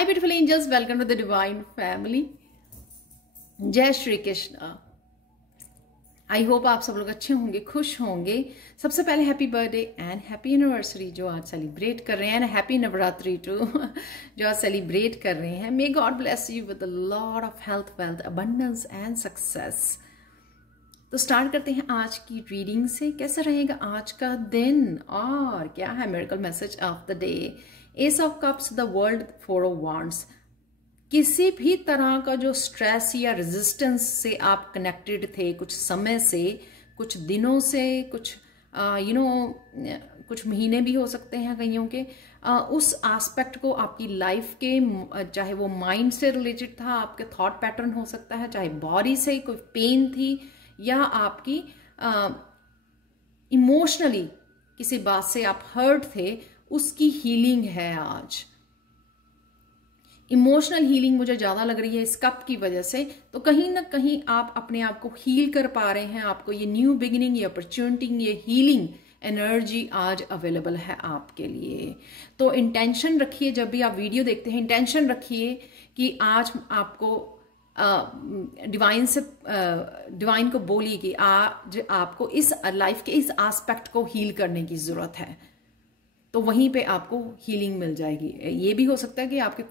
Hi beautiful angels, welcome to the divine family. जय Shri Krishna. I hope आप सब लोग अच्छे होंगे, खुश होंगे। सबसे पहले happy birthday and happy anniversary जो आज सेलिब्रेट कर रहे हैं, एंड हैप्पी नवरात्रि टू जो आज सेलिब्रेट कर रहे हैं। May God bless you with a lot of health, wealth, abundance and success. तो स्टार्ट करते हैं आज की रीडिंग से। कैसा रहेगा आज का दिन और क्या है miracle message of the day. S of cups, the world, four of wands. किसी भी तरह का जो स्ट्रेस या रेजिस्टेंस से आप कनेक्टेड थे कुछ समय से, कुछ दिनों से, कुछ कुछ महीने भी हो सकते हैं कईयों के, उस एस्पेक्ट को आपकी लाइफ के, चाहे वो माइंड से रिलेटेड था, आपके थॉट पैटर्न हो सकता है, चाहे बॉडी से कोई पेन थी, या आपकी इमोशनली किसी बात से आप हर्ट थे, उसकी हीलिंग है आज। इमोशनल हीलिंग मुझे ज्यादा लग रही है इस कप की वजह से। तो कहीं ना कहीं आप अपने आप को हील कर पा रहे हैं। आपको ये न्यू बिगिनिंग, ये अपॉर्चुनिटी, ये हीलिंग एनर्जी आज अवेलेबल है आपके लिए। तो इंटेंशन रखिए, जब भी आप वीडियो देखते हैं इंटेंशन रखिए कि आज आपको डिवाइन को बोलिए कि आज आपको इस लाइफ के इस एस्पेक्ट को हील करने की जरूरत है, तो वहीं पे आपको हीलिंग मिल जाएगी। ये भी हो सकता है कि आपके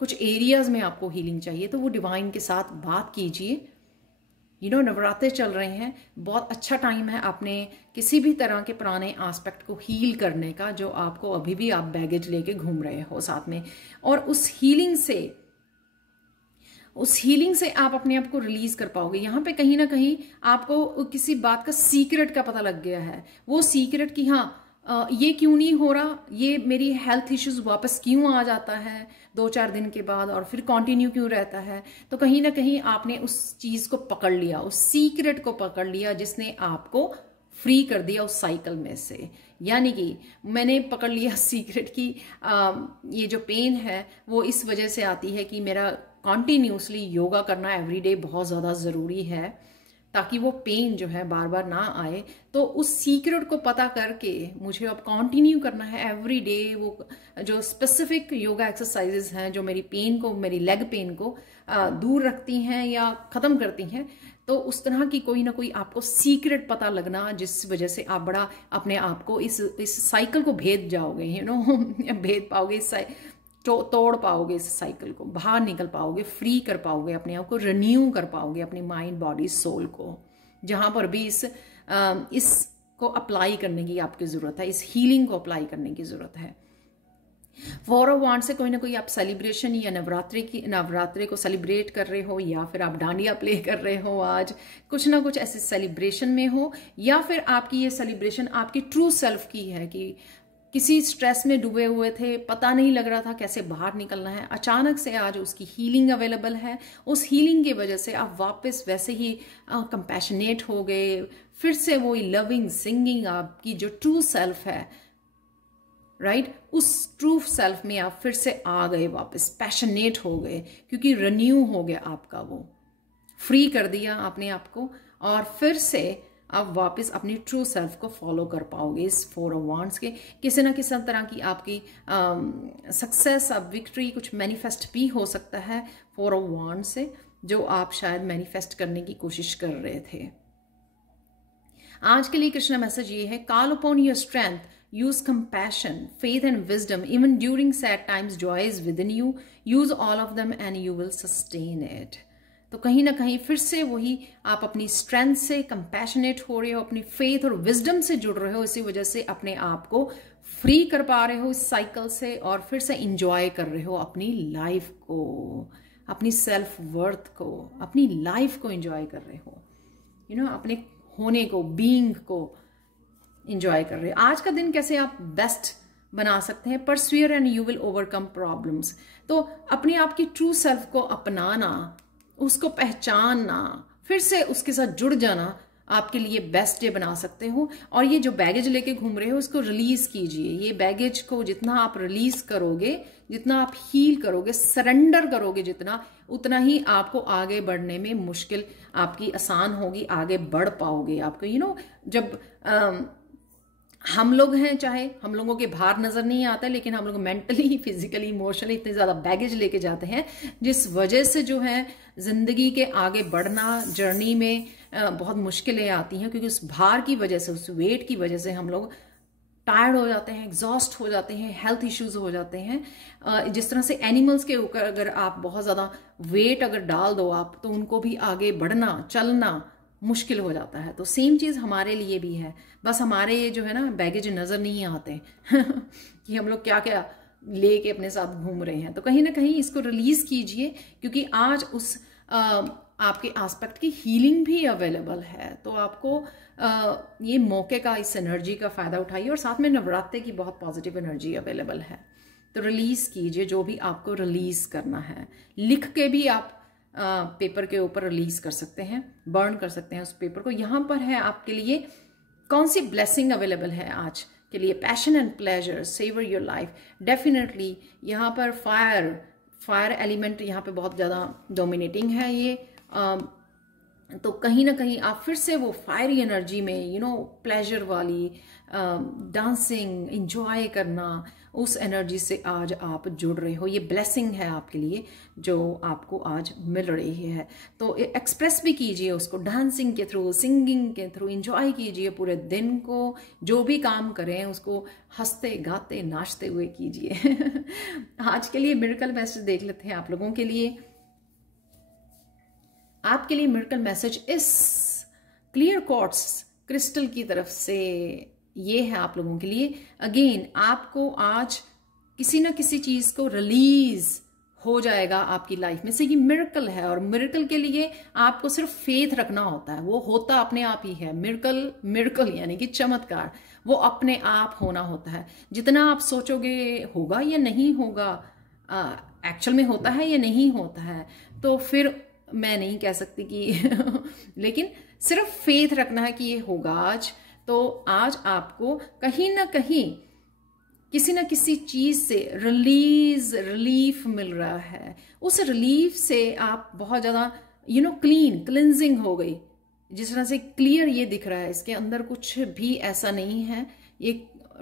कुछ एरियाज में आपको हीलिंग चाहिए, तो वो डिवाइन के साथ बात कीजिए। नवरात्रे चल रहे हैं, बहुत अच्छा टाइम है अपने किसी भी तरह के पुराने एस्पेक्ट को हील करने का, जो आपको अभी भी आप बैगेज लेके घूम रहे हो साथ में। और उस हीलिंग से आप अपने आप को रिलीज कर पाओगे। यहाँ पे कहीं ना कहीं आपको किसी बात का सीक्रेट का पता लग गया है। वो सीक्रेट कि हाँ, ये क्यों नहीं हो रहा, ये मेरी हेल्थ इश्यूज वापस क्यों आ जाता है 2-4 दिन के बाद, और फिर कंटिन्यू क्यों रहता है। तो कहीं ना कहीं आपने उस चीज को पकड़ लिया, उस सीक्रेट को पकड़ लिया, जिसने आपको फ्री कर दिया उस साइकिल में से। यानी कि मैंने पकड़ लिया सीक्रेट की ये जो पेन है वो इस वजह से आती है कि मेरा कॉन्टिन्यूसली योगा करना एवरीडे बहुत ज़्यादा ज़रूरी है, ताकि वो पेन जो है बार बार ना आए। तो उस सीक्रेट को पता करके मुझे अब कंटिन्यू करना है एवरी डे। वो जो स्पेसिफिक योगा एक्सरसाइजेस हैं जो मेरी पेन को, मेरी लेग पेन को दूर रखती हैं या ख़त्म करती हैं, तो उस तरह की कोई ना कोई आपको सीक्रेट पता लगना, जिस वजह से आप बड़ा अपने आप को इस साइकिल को भेद जाओगे, भेद पाओगे, तोड़ पाओगे इस साइकिल को, बाहर निकल पाओगे, फ्री कर पाओगे अपने आप को, रिन्यू कर पाओगे अपनी माइंड, बॉडी, सोल को। जहां पर भी इसको अप्लाई करने की आपकी जरूरत है, इस हीलिंग को अप्लाई करने की जरूरत है। फोर ऑफ वांड्स से कोई ना कोई आप सेलिब्रेशन या नवरात्रि को सेलिब्रेट कर रहे हो, या फिर आप डांडिया प्ले कर रहे हो आज, कुछ ना कुछ ऐसे सेलिब्रेशन में हो, या फिर आपकी ये सेलिब्रेशन आपकी ट्रू सेल्फ की है कि किसी स्ट्रेस में डूबे हुए थे, पता नहीं लग रहा था कैसे बाहर निकलना है, अचानक से आज उसकी हीलिंग अवेलेबल है। उस हीलिंग की वजह से आप वापस वैसे ही कंपैशनेट हो गए, फिर से वही लविंग, सिंगिंग, आपकी जो ट्रू सेल्फ है, राइट, उस ट्रू सेल्फ में आप फिर से आ गए, वापस पैशनेट हो गए, क्योंकि रिन्यू हो गया आपका, वो फ्री कर दिया आपने आपको, और फिर से आप वापस अपनी ट्रू सेल्फ को फॉलो कर पाओगे। इस फोर ऑफ वांड्स के किसी ना किसी तरह की आपकी सक्सेस, अब विक्ट्री, कुछ मैनिफेस्ट भी हो सकता है फोर ऑफ वांड्स से, जो आप शायद मैनिफेस्ट करने की कोशिश कर रहे थे। आज के लिए कृष्ण मैसेज ये है, call upon your strength, use compassion, faith and wisdom, even during sad times, joy is within you, use all of them and you will sustain it। तो कहीं ना कहीं फिर से वही आप अपनी स्ट्रेंथ से कंपैशनेट हो रहे हो, अपनी फेथ और विजडम से जुड़ रहे हो, इसी वजह से अपने आप को फ्री कर पा रहे हो इस साइकिल से, और फिर से इंजॉय कर रहे हो अपनी लाइफ को, अपनी सेल्फ वर्थ को, अपनी लाइफ को इंजॉय कर रहे हो, अपने होने को, बीइंग को इंजॉय कर रहे हो। आज का दिन कैसे आप बेस्ट बना सकते हैं, persevere and you will overcome problems. तो अपने आप की ट्रू सेल्फ को अपनाना, उसको पहचानना, फिर से उसके साथ जुड़ जाना आपके लिए बेस्ट डे बना सकते हो। और ये जो बैगेज लेके घूम रहे हो, इसको रिलीज कीजिए। ये बैगेज को जितना आप रिलीज करोगे, जितना आप हील करोगे, सरेंडर करोगे जितना, उतना ही आपको आगे बढ़ने में मुश्किल आपकी आसान होगी, आगे बढ़ पाओगे। आपको जब हम लोग हैं, चाहे हम लोगों के भार नजर नहीं आता, लेकिन हम लोग मेंटली, फिजिकली, इमोशनली इतने ज्यादा बैगेज लेके जाते हैं, जिस वजह से जो है जिंदगी के आगे बढ़ना, जर्नी में बहुत मुश्किलें आती हैं, क्योंकि उस भार की वजह से, उस वेट की वजह से हम लोग टायर्ड हो जाते हैं, एग्जॉस्ट हो जाते हैं, हेल्थ इश्यूज हो जाते हैं। जिस तरह से एनिमल्स के ऊपर अगर आप बहुत ज़्यादा वेट अगर डाल दो आप, तो उनको भी आगे बढ़ना, चलना मुश्किल हो जाता है। तो सेम चीज़ हमारे लिए भी है, बस हमारे ये जो है ना बैगेज नज़र नहीं आते कि हम लोग क्या क्या लेके अपने साथ घूम रहे हैं। तो कहीं ना कहीं इसको रिलीज़ कीजिए, क्योंकि आज उस आपके एस्पेक्ट की हीलिंग भी अवेलेबल है। तो आपको ये मौके का, इस एनर्जी का फ़ायदा उठाइए, और साथ में नवरात्रे की बहुत पॉजिटिव एनर्जी अवेलेबल है। तो रिलीज़ कीजिए जो भी आपको रिलीज़ करना है। लिख के भी आप पेपर के ऊपर रिलीज़ कर सकते हैं, बर्न कर सकते हैं उस पेपर को। यहाँ पर है आपके लिए कौन सी ब्लेसिंग अवेलेबल है आज के लिए। Passion and pleasure, savour your life. Definitely यहाँ पर फायर एलिमेंट यहाँ पे बहुत ज़्यादा डोमिनेटिंग है ये। तो कहीं ना कहीं आप फिर से वो फायरी एनर्जी में, प्लेजर वाली डांसिंग, इंजॉय करना, उस एनर्जी से आज आप जुड़ रहे हो। ये ब्लेसिंग है आपके लिए जो आपको आज मिल रही है। तो एक्सप्रेस भी कीजिए उसको डांसिंग के थ्रू, सिंगिंग के थ्रू। इंजॉय कीजिए पूरे दिन को, जो भी काम करें उसको हंसते गाते नाचते हुए कीजिए। आज के लिए मिरेकल मैसेज देख लेते हैं आप लोगों के लिए। आपके लिए मिरेकल मैसेज इस क्लियर क्वार्ट्ज क्रिस्टल की तरफ से ये है आप लोगों के लिए। अगेन आपको आज किसी ना किसी चीज को रिलीज हो जाएगा आपकी लाइफ में से। ये मिरेकल है, और मिरेकल के लिए आपको सिर्फ फेथ रखना होता है, वो होता अपने आप ही है। मिरेकल यानी कि चमत्कार, वो अपने आप होना होता है। जितना आप सोचोगे होगा या नहीं होगा, एक्चुअल में होता है या नहीं होता है, तो फिर मैं नहीं कह सकती कि लेकिन सिर्फ फेथ रखना है कि ये होगा आज। तो आज आपको कहीं ना कहीं किसी ना किसी चीज से रिलीफ मिल रहा है। उस रिलीफ से आप बहुत ज्यादा क्लींजिंग हो गई। जिस तरह से क्लियर ये दिख रहा है, इसके अंदर कुछ भी ऐसा नहीं है, ये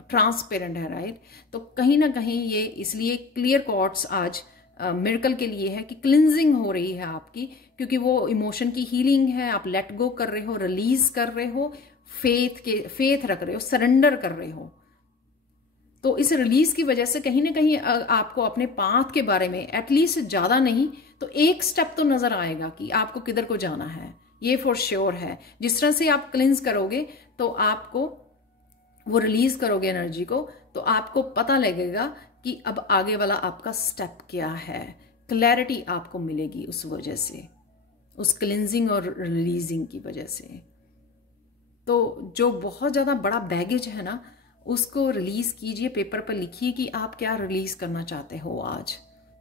ट्रांसपेरेंट है, राइट। तो कहीं ना कहीं ये इसलिए क्लियर क्वार्ट्स आज मिरेकल के लिए है कि क्लिंजिंग हो रही है आपकी, क्योंकि वो इमोशन की हीलिंग है। आप लेट गो कर रहे हो, रिलीज कर रहे हो, फेथ रख रहे हो, सरेंडर कर रहे हो। तो इस रिलीज की वजह से कहीं ना कहीं आपको अपने पाथ के बारे में एटलीस्ट ज्यादा नहीं तो एक स्टेप तो नजर आएगा कि आपको किधर को जाना है। ये फॉर श्योर है। जिस तरह से आप क्लिंज करोगे तो आपको वो रिलीज करोगे एनर्जी को, तो आपको पता लगेगा कि अब आगे वाला आपका स्टेप क्या है। क्लैरिटी आपको मिलेगी उस वजह से, उस क्लिंजिंग और रिलीजिंग की वजह से। तो जो बहुत ज़्यादा बड़ा बैगेज है ना, उसको रिलीज कीजिए, पेपर पर लिखिए कि आप क्या रिलीज करना चाहते हो आज।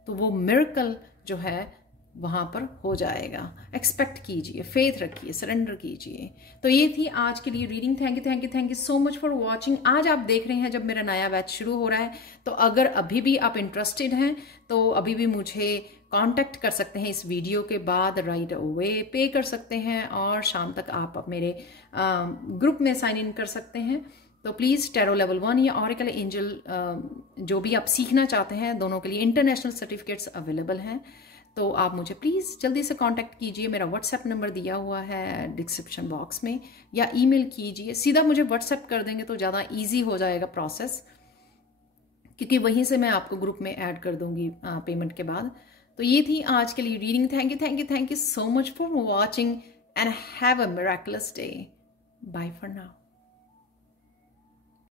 तो वो मिरेकल जो है वहां पर हो जाएगा। एक्सपेक्ट कीजिए, फेथ रखिए, सरेंडर कीजिए। तो ये थी आज के लिए reading. Thank you so much for watching. आज आप देख रहे हैं जब मेरा नया बैच शुरू हो रहा है, तो अगर अभी भी आप इंटरेस्टेड हैं तो अभी भी मुझे कांटेक्ट कर सकते हैं। इस वीडियो के बाद राइट अवे पे कर सकते हैं, और शाम तक आप मेरे ग्रुप में साइन इन कर सकते हैं। तो प्लीज़ टैरो लेवल 1 या ऑरेकल एंजल जो भी आप सीखना चाहते हैं, दोनों के लिए इंटरनेशनल सर्टिफिकेट्स अवेलेबल हैं। तो आप मुझे प्लीज़ जल्दी से कांटेक्ट कीजिए। मेरा व्हाट्सएप नंबर दिया हुआ है डिस्क्रिप्शन बॉक्स में, या ईमेल कीजिए। सीधा मुझे व्हाट्सएप कर देंगे तो ज़्यादा इजी हो जाएगा प्रोसेस, क्योंकि वहीं से मैं आपको ग्रुप में ऐड कर दूंगी पेमेंट के बाद। तो ये थी आज के लिए reading. Thank you so much for watching and have a miraculous day. Bye for now.